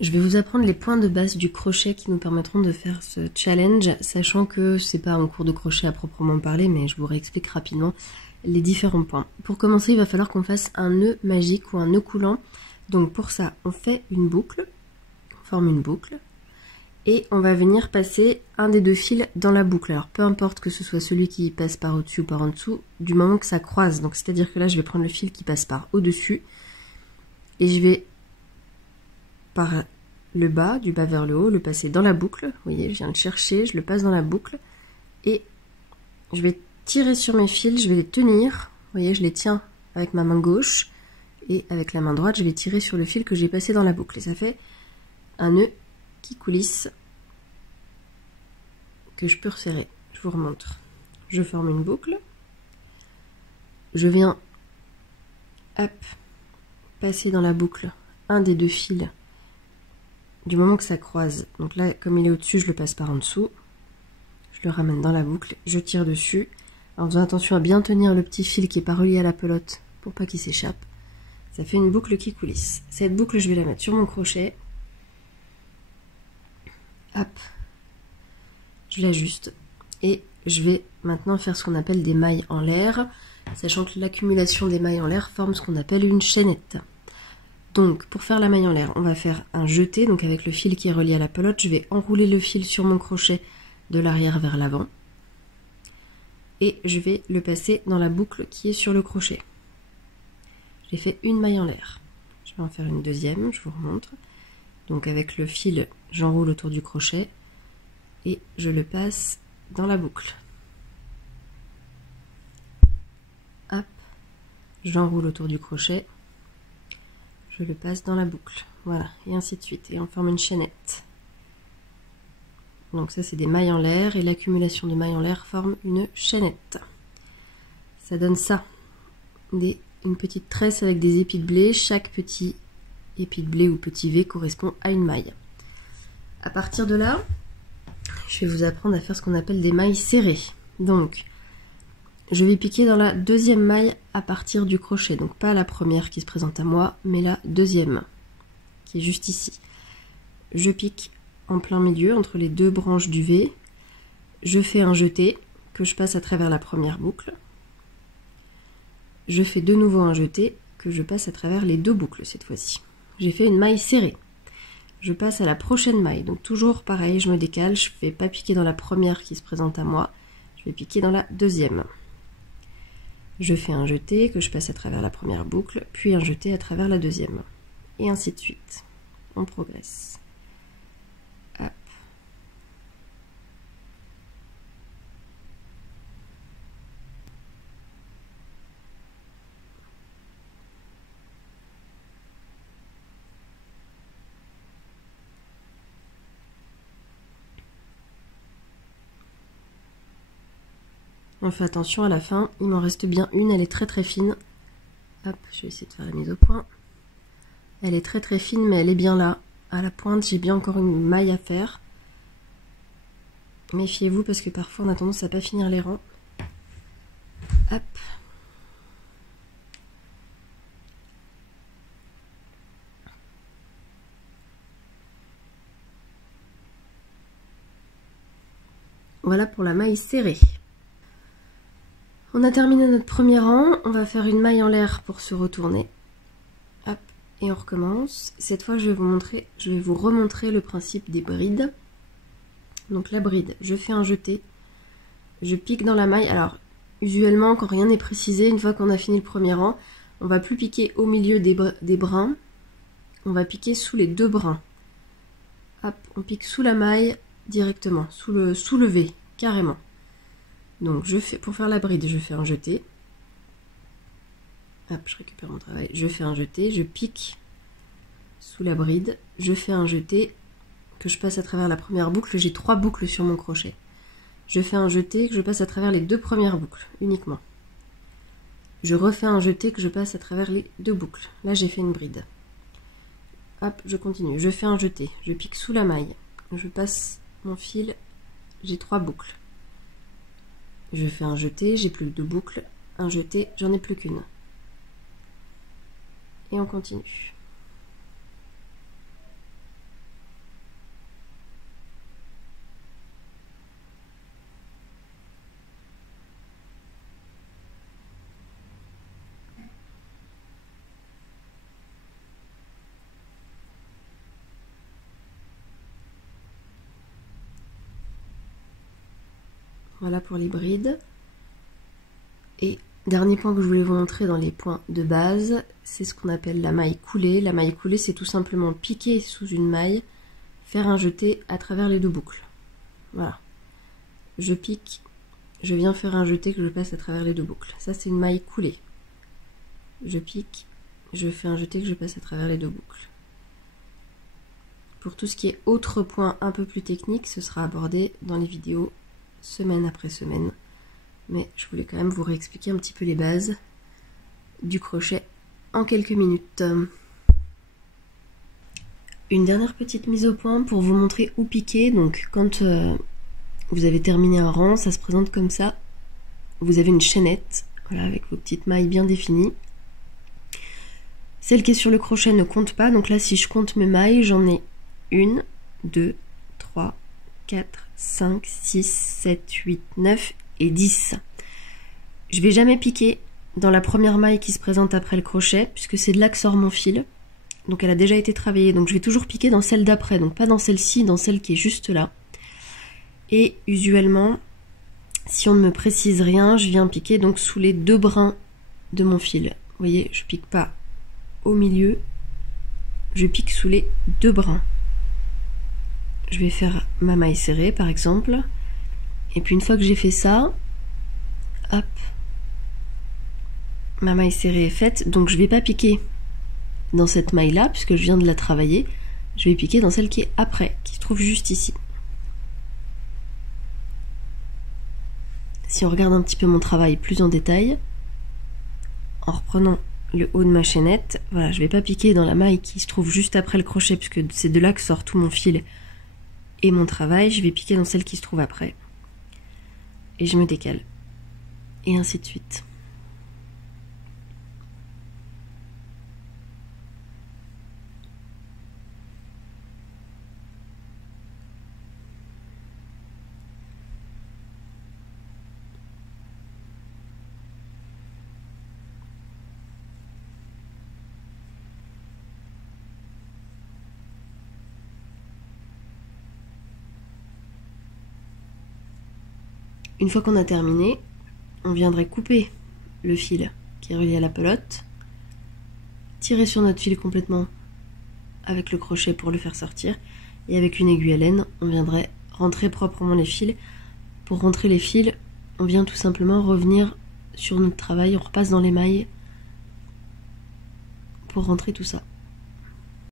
Je vais vous apprendre les points de base du crochet qui nous permettront de faire ce challenge, sachant que c'est pas un cours de crochet à proprement parler, mais je vous réexplique rapidement les différents points. Pour commencer, il va falloir qu'on fasse un nœud magique ou un nœud coulant. Donc pour ça, on fait une boucle, on forme une boucle, et on va venir passer un des deux fils dans la boucle. Alors peu importe que ce soit celui qui passe par au-dessus ou par en dessous, du moment que ça croise. Donc c'est-à-dire que là, je vais prendre le fil qui passe par au-dessus, et je vais par le bas, du bas vers le haut, le passer dans la boucle. Vous voyez, je viens le chercher, je le passe dans la boucle. Et je vais tirer sur mes fils, je vais les tenir. Vous voyez, je les tiens avec ma main gauche. Et avec la main droite, je vais tirer sur le fil que j'ai passé dans la boucle. Et ça fait un nœud qui coulisse que je peux resserrer. Je vous remontre. Je forme une boucle. Je viens, hop, passer dans la boucle un des deux fils du moment que ça croise. Donc là, comme il est au-dessus, je le passe par en dessous. Je le ramène dans la boucle, je tire dessus. En faisant attention à bien tenir le petit fil qui n'est pas relié à la pelote pour pas qu'il s'échappe. Ça fait une boucle qui coulisse. Cette boucle, je vais la mettre sur mon crochet. Hop. Je l'ajuste. Et je vais maintenant faire ce qu'on appelle des mailles en l'air, sachant que l'accumulation des mailles en l'air forme ce qu'on appelle une chaînette. Donc, pour faire la maille en l'air, on va faire un jeté. Donc, avec le fil qui est relié à la pelote, je vais enrouler le fil sur mon crochet de l'arrière vers l'avant. Et je vais le passer dans la boucle qui est sur le crochet. J'ai fait une maille en l'air. Je vais en faire une deuxième, je vous remontre. Donc, avec le fil, j'enroule autour du crochet et je le passe dans la boucle. Hop, j'enroule autour du crochet. Je le passe dans la boucle, voilà, et ainsi de suite, et on forme une chaînette. Donc ça c'est des mailles en l'air, et l'accumulation de mailles en l'air forme une chaînette. Ça donne ça, une petite tresse avec des épis de blé. Chaque petit épi de blé ou petit V correspond à une maille. À partir de là, je vais vous apprendre à faire ce qu'on appelle des mailles serrées. Donc, je vais piquer dans la deuxième maille à partir du crochet, donc pas la première qui se présente à moi, mais la deuxième, qui est juste ici. Je pique en plein milieu, entre les deux branches du V, je fais un jeté, que je passe à travers la première boucle. Je fais de nouveau un jeté, que je passe à travers les deux boucles cette fois-ci. J'ai fait une maille serrée. Je passe à la prochaine maille, donc toujours pareil, je me décale, je ne vais pas piquer dans la première qui se présente à moi, je vais piquer dans la deuxième. Je fais un jeté que je passe à travers la première boucle, puis un jeté à travers la deuxième. Et ainsi de suite. On progresse. Hop. On fait attention à la fin, il m'en reste bien une, elle est très très fine. Hop, je vais essayer de faire la mise au point. Elle est très très fine, mais elle est bien là. À la pointe, j'ai bien encore une maille à faire. Méfiez-vous parce que parfois on a tendance à pas finir les rangs. Hop. Voilà pour la maille serrée. On a terminé notre premier rang, on va faire une maille en l'air pour se retourner. Hop, et on recommence. Cette fois, je vais vous remontrer le principe des brides. Donc la bride, je fais un jeté, je pique dans la maille. Alors, usuellement, quand rien n'est précisé, une fois qu'on a fini le premier rang, on va plus piquer au milieu des brins, on va piquer sous les deux brins. Hop, on pique sous la maille directement, sous le V, carrément. Donc pour faire la bride, je fais un jeté. Hop, je récupère mon travail. Je fais un jeté, je pique sous la bride, je fais un jeté que je passe à travers la première boucle. J'ai 3 boucles sur mon crochet. Je fais un jeté que je passe à travers les 2 premières boucles uniquement. Je refais un jeté que je passe à travers les 2 boucles. Là, j'ai fait une bride. Hop, je continue. Je fais un jeté, je pique sous la maille, je passe mon fil, j'ai 3 boucles. Je fais un jeté, j'ai plus que 2 boucles, un jeté, j'en ai plus qu'une. Et on continue. Voilà pour les brides. Et dernier point que je voulais vous montrer dans les points de base, c'est ce qu'on appelle la maille coulée. La maille coulée, c'est tout simplement piquer sous une maille, faire un jeté à travers les deux boucles. Voilà. Je pique, je viens faire un jeté que je passe à travers les deux boucles. Ça, c'est une maille coulée. Je pique, je fais un jeté que je passe à travers les deux boucles. Pour tout ce qui est autres points un peu plus techniques, ce sera abordé dans les vidéos semaine après semaine. Mais je voulais quand même vous réexpliquer un petit peu les bases du crochet en quelques minutes. Une dernière petite mise au point pour vous montrer où piquer. Donc quand vous avez terminé un rang, ça se présente comme ça. Vous avez une chaînette, voilà, avec vos petites mailles bien définies. Celle qui est sur le crochet ne compte pas, donc là si je compte mes mailles, j'en ai 1, 2, 3, 4, 5, 6, 7, 8, 9 et 10. Je vais jamais piquer dans la première maille qui se présente après le crochet, puisque c'est de là que sort mon fil. Donc elle a déjà été travaillée, donc je vais toujours piquer dans celle d'après, donc pas dans celle-ci, dans celle qui est juste là. Et usuellement, si on ne me précise rien, je viens piquer donc sous les deux brins de mon fil. Vous voyez, je pique pas au milieu, je pique sous les deux brins. Je vais faire ma maille serrée par exemple, et puis une fois que j'ai fait ça, hop, ma maille serrée est faite, donc je vais pas piquer dans cette maille là puisque je viens de la travailler, je vais piquer dans celle qui est après, qui se trouve juste ici. Si on regarde un petit peu mon travail plus en détail, en reprenant le haut de ma chaînette, voilà, je vais pas piquer dans la maille qui se trouve juste après le crochet puisque c'est de là que sort tout mon fil et mon travail, je vais piquer dans celle qui se trouve après et je me décale et ainsi de suite. Une fois qu'on a terminé, on viendrait couper le fil qui est relié à la pelote, tirer sur notre fil complètement avec le crochet pour le faire sortir, et avec une aiguille à laine, on viendrait rentrer proprement les fils. Pour rentrer les fils, on vient tout simplement revenir sur notre travail, on repasse dans les mailles pour rentrer tout ça.